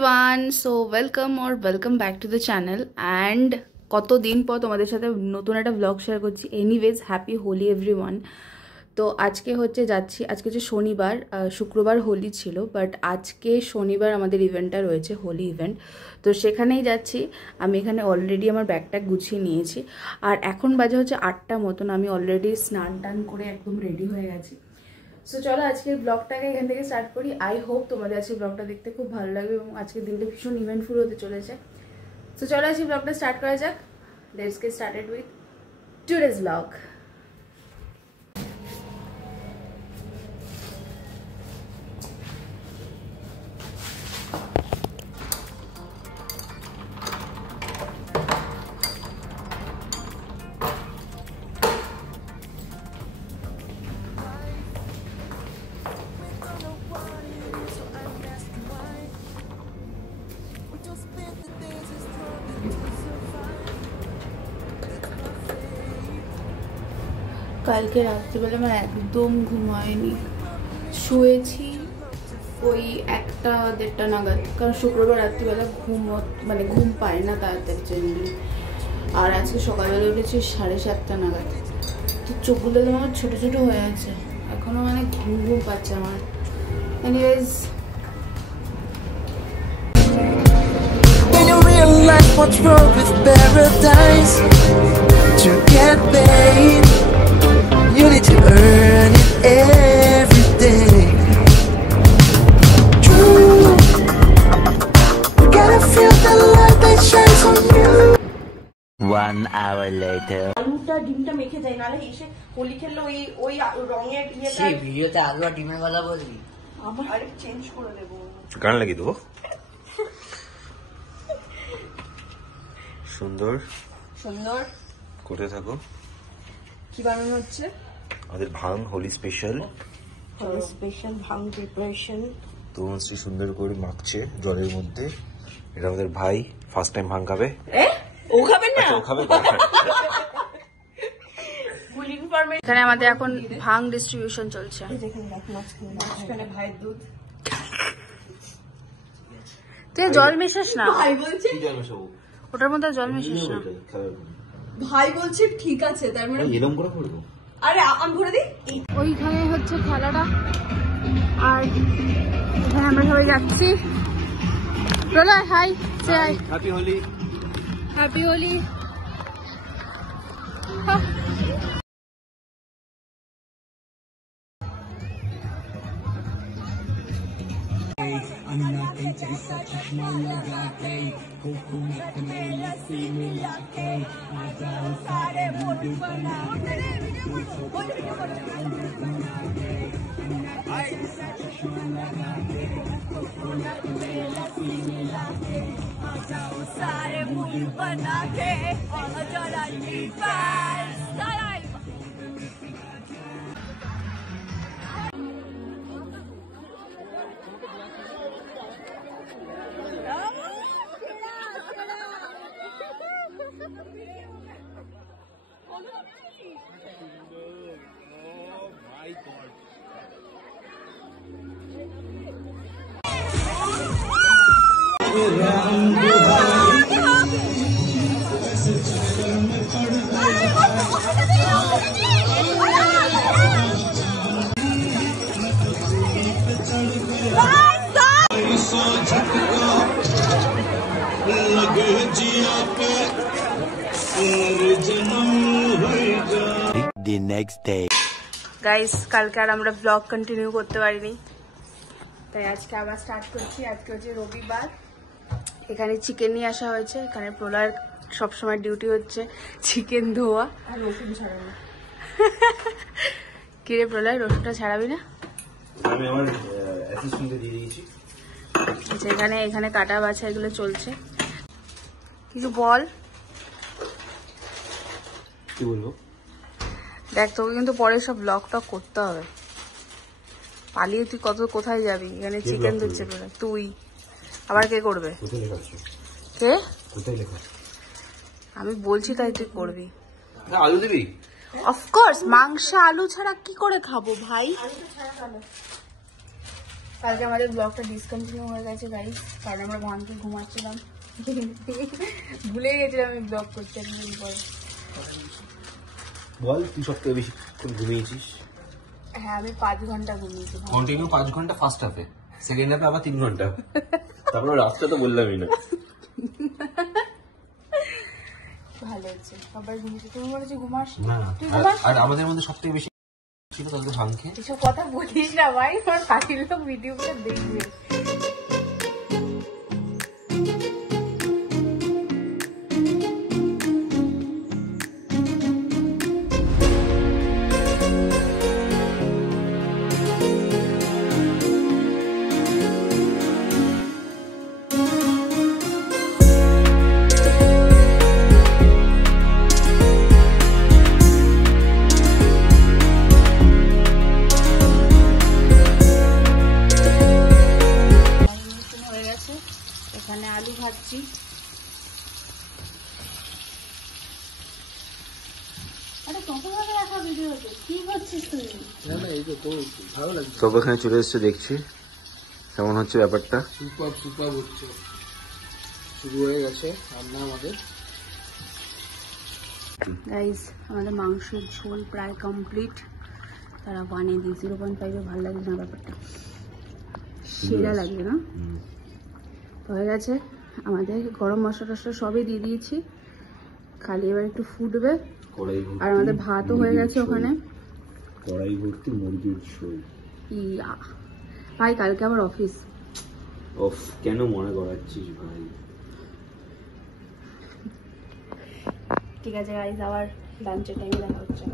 Everyone, so welcome back to the channel. And কতদিন পর তোমাদের সাথে নতুন একটা ব্লগ শেয়ার করছি। Anyways, happy Holi everyone. তো আজকে হচ্ছে শনিবার, শুক্রবার হোলি ছিল, বাট আজকে শনিবার আমাদের ইভেন্টটা রয়েছে, হোলি ইভেন্ট। তো সেখানেই যাচ্ছি। আমি এখানে অলরেডি আমার ব্যাগটা গুছিয়ে নিয়েছি, আর এখন বাজে হচ্ছে 8টা মতন। আমি অলরেডি স্নান টান করে একদম রেডি হয়ে গেছি। সো চলো আজকের ব্লগটাকে এখান থেকে স্টার্ট করি। আই হোপ তোমাদের আজকের ব্লগটা দেখতে খুব ভালো লাগবে এবং আজকের দিনটা ভীষণ ইভেন্টফুল হতে চলেছে। সো চলো আজকে ব্লগটা স্টার্ট করা যাক। Let's get started with today's blog. কালকে রাত্রিবেলা আমার একদম ঘুম হয়নি, শুয়েছি ওই 1টা-1:30টা নাগাদ, কারণ শুক্রবার রাত্রিবেলা ঘুম পায় না তাড়াতাড়ি জেনারেলি। আর আজকে সকালবেলা উঠেছি 7:30 নাগাদ। তো চোখগুলো তো আমার ছোটো ছোটো হয়ে আছে, এখনও ঘুম পাচ্ছে আমার। Anyways, what's wrong with paradise? To get paid, you need to earn it every day. True, you gotta feel the light that shines on you. 1 hour later. আলুটা ডিমটা মেখে যায়, নালে এসে হোলি খেললে ওই রঙের ইয়েটা। সেই ভিডিওতে আলু আর ডিমের কথা বলবি? আবার আরেক চেঞ্জ করে দেবো, গান লাগিয়ে দেবো। সুন্দর সুন্দর করে থাকো। কি বানানো হচ্ছে? আমাদের ভাং হোলি স্পেশাল ভাং প্রিপারেশন। তনুশ্রী সুন্দর করে মাখছে জলের মধ্যে। এটা আমাদের ভাই ফার্স্ট টাইম ভাং খাবে। ও খাবে না? ও খাবে। এখানে আমাদের এখন ভাং ডিস্ট্রিবিউশন চলছে। ভাইয়ের দুধ। তুই জল মেশাস না, ভাই বলছে ওটার মধ্যে জল মেশাস না। ভাই বলছে ঠিক আছে, তার মানে এরকম করে করবো। আরে আমি ভরে দিই। ওইখানে হচ্ছে খেলাটা, আর এখানে আমরা সবাই যাচ্ছি। Pralay, hi, say hi. Happy Holi. Happy Holi. सारे मूड बना के जरा The next day. গাইস, কালকে আর আমরা ব্লগ কন্টিনিউ করতে পারিনি, তাই আজকে আবার স্টার্ট করছি। আজকে হচ্ছে রবিবার। এখানে চিকেন নিয়ে আসা হয়েছে। এখানে প্রলয়ের সবসময় ডিউটি হচ্ছে চিকেন ধোয়া আর রসুন ছাড়ানো। কিরে প্রলয়, রসুনটা ছাড়াবি না? আমি আমার অ্যাসিস্ট্যান্টকে দিয়ে দিয়েছি। আচ্ছা, এখানে কাটা বাছা এগুলো চলছে। কিছু বল। কি বলবো? দেখ, তোকে কিন্তু পরে সব ব্লগ টক করতে হবে। পালিয়ে তুই কোথায় যাবি? এখানে চিকেন দিচ্ছে তুই, আবার কে করবে? কোথায় লেখা আছে? কে? কোথায় লেখা? আমি বলছি তাই তুই করবি। আলু দিবি? অফকোর্স, মাংস আলু ছাড়া কি করে খাবো ভাই? কালকে আমাদের ব্লগটা ডিসকন্টিনিউ হয়ে গেছে গাইস, কারণ আমরা ভাঙকে ঘুমাচ্ছিলাম, ভুলে গেছিলাম আমি ব্লগ করতে একদিন পরে। বল তুই সবথেকে বেশি ঘুমিয়েছিস? হ্যাঁ আমি 5 ঘন্টা ঘুমিয়েছি। কন্টিনিউ 5 ঘন্টা ফার্স্ট হাফে, সেকেন্ড হাফে আবার 3 ঘন্টা, তারপরে রাতটা তো বললামই না। ভালো হচ্ছে, সবাই ঘুমিয়েছে। তুমি বলেছি ঘুমাস না তুই ঘুমাস? আর আমাদের মধ্যে সবথেকে বেশি ছিল তাদের ভাঙকে। এসব কথা বলিস না ভাই, আমার বাড়ির লোক ভিডিওটা দেখবে। হয়ে গেছে, এখানে আলু ভাজছি। আরে কত ভাবে রাখা ভিডিও হচ্ছে, কি করছিস তুই? তো এখানে চলে এসেছে, দেখছি কেমন হচ্ছে ব্যাপারটা। সুপার হচ্ছে, শুরু হয়ে গেছে রান্না আমাদের। গাইস আমাদের মাংসের ঝোল প্রায় কমপ্লিট। তারা 1 দিই 0.5 ভালো লাগে না ব্যাপারটা, সেরা লাগবে না? হয়ে গেছে আমাদের, গরম মশলা টসলা সবই দিয়ে দিয়েছি, খালি এবার একটু ফুটবে। আর আমাদের ভাতও হয়ে গেছে ওখানে। কড়াই ভর্তি মুরগির ঝোল। ইয়া ভাই কালকে আবার অফিস। অফ কেন মনে করাচ্ছিস ভাই? ঠিক আছে গাইস, আবার লাঞ্চের টাইমে দেখা হচ্ছে।